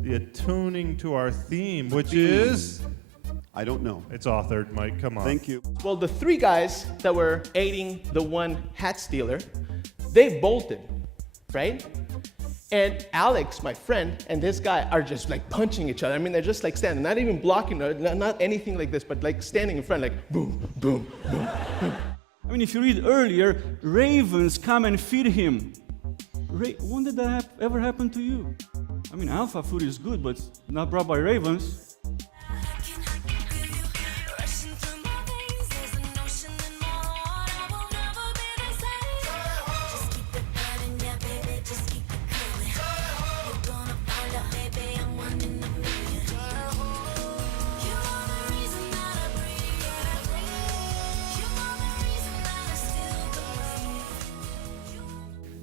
The attuning to our theme, which is... I don't know. It's authored, Mike. Come on. Thank you. Well, the three guys that were aiding the one hat stealer, they bolted, right? And Alex, my friend, and this guy are just like punching each other. I mean, they're just like standing, not even blocking, not anything like this, but like standing in front, like boom, boom, boom. I mean, if you read earlier, ravens come and feed him. When did that ever happen to you? I mean, alpha food is good, but it's not brought by ravens.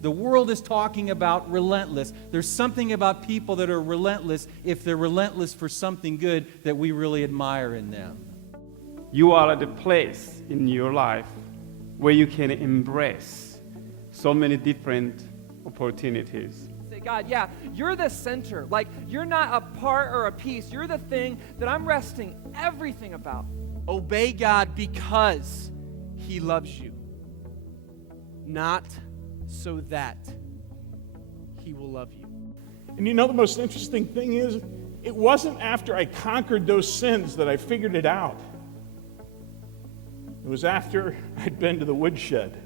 The world is talking about relentless. There's something about people that are relentless, if they're relentless for something good, that we really admire in them. You are at a place in your life where you can embrace so many different opportunities. Say, God, yeah, you're the center. Like, you're not a part or a piece. You're the thing that I'm resting everything about. Obey God because He loves you, not so that He will love you. And you know the most interesting thing is, it wasn't after I conquered those sins that I figured it out. It was after I'd been to the woodshed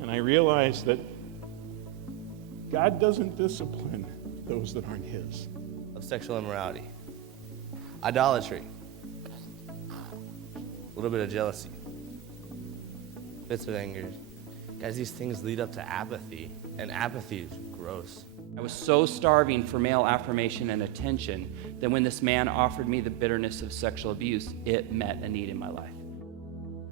and I realized that God doesn't discipline those that aren't His. Of sexual immorality, idolatry, a little bit of jealousy, fits of anger. Guys, these things lead up to apathy, and apathy is gross. I was so starving for male affirmation and attention that when this man offered me the bitterness of sexual abuse, it met a need in my life.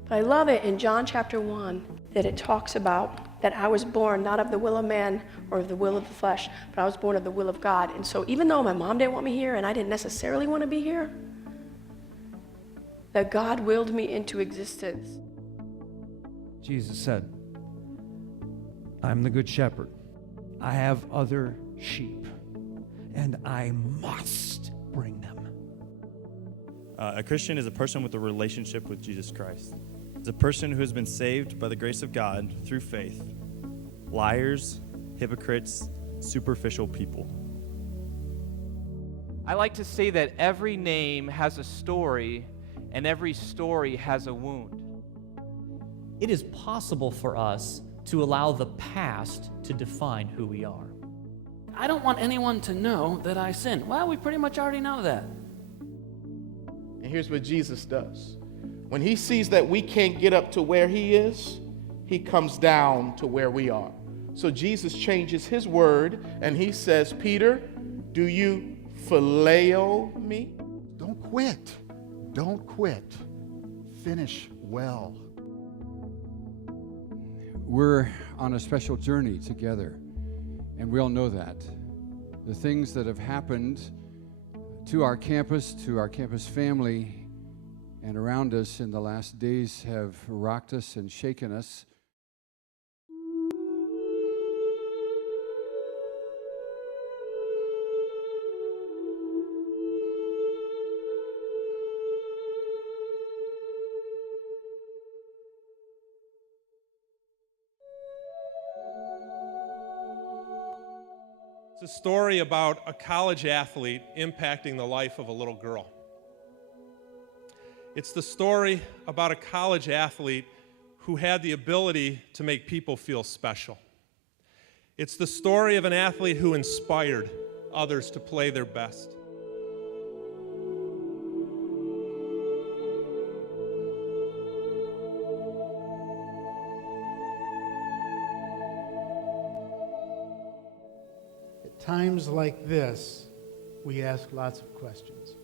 But I love it in John chapter 1 that it talks about that I was born not of the will of man or of the will of the flesh, but I was born of the will of God. And so even though my mom didn't want me here and I didn't necessarily want to be here, that God willed me into existence. Jesus said, I'm the good shepherd. I have other sheep, and I must bring them. A Christian is a person with a relationship with Jesus Christ. It's a person who has been saved by the grace of God through faith. Liars, hypocrites, superficial people. I like to say that every name has a story, and every story has a wound. It is possible for us to allow the past to define who we are. I don't want anyone to know that I sin. Well, we pretty much already know that. And here's what Jesus does. When He sees that we can't get up to where He is, He comes down to where we are. So Jesus changes His word and He says, Peter, do you phileo me? Don't quit. Don't quit. Finish well. We're on a special journey together, and we all know that. The things that have happened to our campus family, and around us in the last days have rocked us and shaken us. It's a story about a college athlete impacting the life of a little girl. It's the story about a college athlete who had the ability to make people feel special. It's the story of an athlete who inspired others to play their best. At times like this, we ask lots of questions.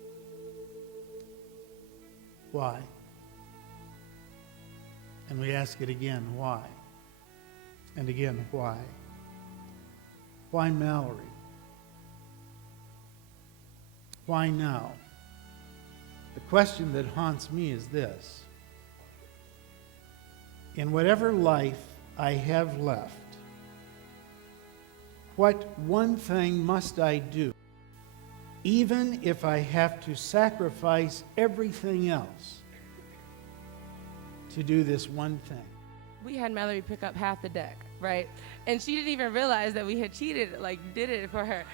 Why? And we ask it again, why? And again, why? Why Mallory? Why now? The question that haunts me is this. In whatever life I have left, What one thing must I do, even if I have to sacrifice everything else to do this one thing? We had Mallory pick up half the deck, right? And she didn't even realize that we had cheated, like did it for her.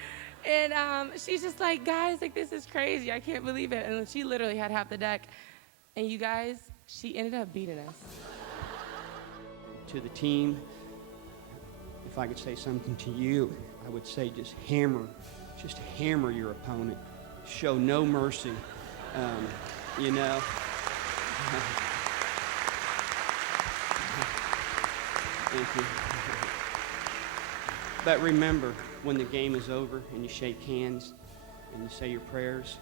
And she's just like, guys, like this is crazy. I can't believe it. And she literally had half the deck. And you guys, she ended up beating us. To the team, if I could say something to you, I would say just hammer your opponent. Show no mercy, you know. Thank you. But remember, when the game is over and you shake hands and you say your prayers,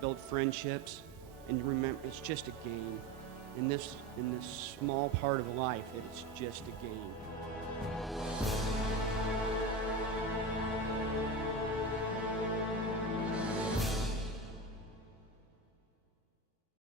build friendships, and remember, it's just a game. In this small part of life, it's just a game.